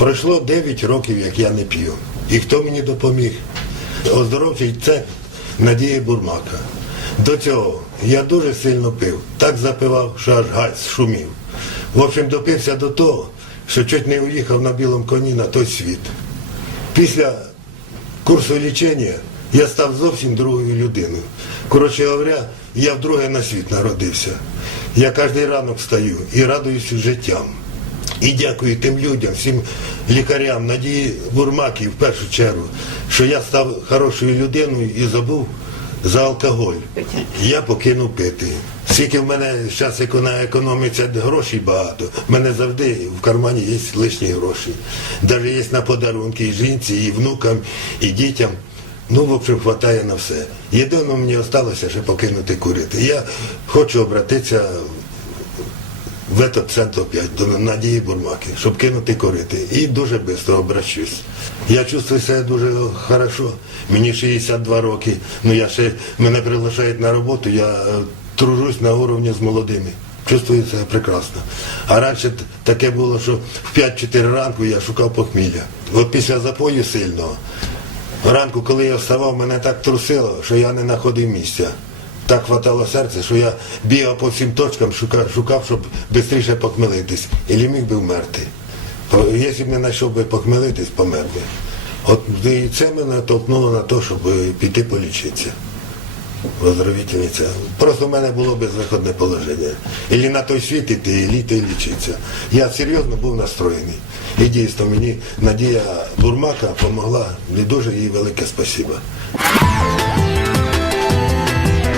Пройшло 9 років, як я не п'ю. І хто мені допоміг? Оздоровчий цех Надії Бурмака. До цього я дуже сильно пив. Так запивав, що аж гаць шумів. В общем, допився до того, що чуть не уїхав на білому коні на той світ. Після курсу лічення я став зовсім другою людиною. Коротше говоря, я вдруге на світ народився. Я кожен ранок встаю і радуюся життям. І дякую тим людям, всім лікарям, Надії Бурмакі в першу чергу, що я став хорошою людиною і забув за алкоголь. Я покинув пити. Скільки в мене зараз економіці грошей багато, в мене завжди в кармані є лишні гроші. Навіть є на подарунки і жінці, і внукам, і дітям. Ну, в общем, хватає на все. Єдине мені залишилося ще покинути курити. Я хочу обратитися в этот центр опять, до Надії Бурмаки, щоб кинути корити. І дуже швидко обращусь. Я чувствую себе дуже хорошо. Мені 62 роки. Ну я ще мене приглашають на роботу, я е, тружусь на уровні з молодими. Чувствую себе прекрасно. А раніше таке було, що в 5-4 ранку я шукав похмілля. От після запою сильного, ранку, коли я вставав, мене так трусило, що я не знаходив місця. Так хватало серця, що я бігав по всім точкам, шукав, шукав щоб швидше похмелитись. І міг би вмерти. Якщо б не знайшов би похмелитись, помер би. От і це мене толкнуло на те, щоб піти полічитися. Оздоровительниця. Просто в мене було безвиходне положення. Ілі на той світ іти, і літи і лічитися. Я серйозно був настроєний. І дійсно мені Надія Бурмака допомогла. І дуже їй велике спасибо.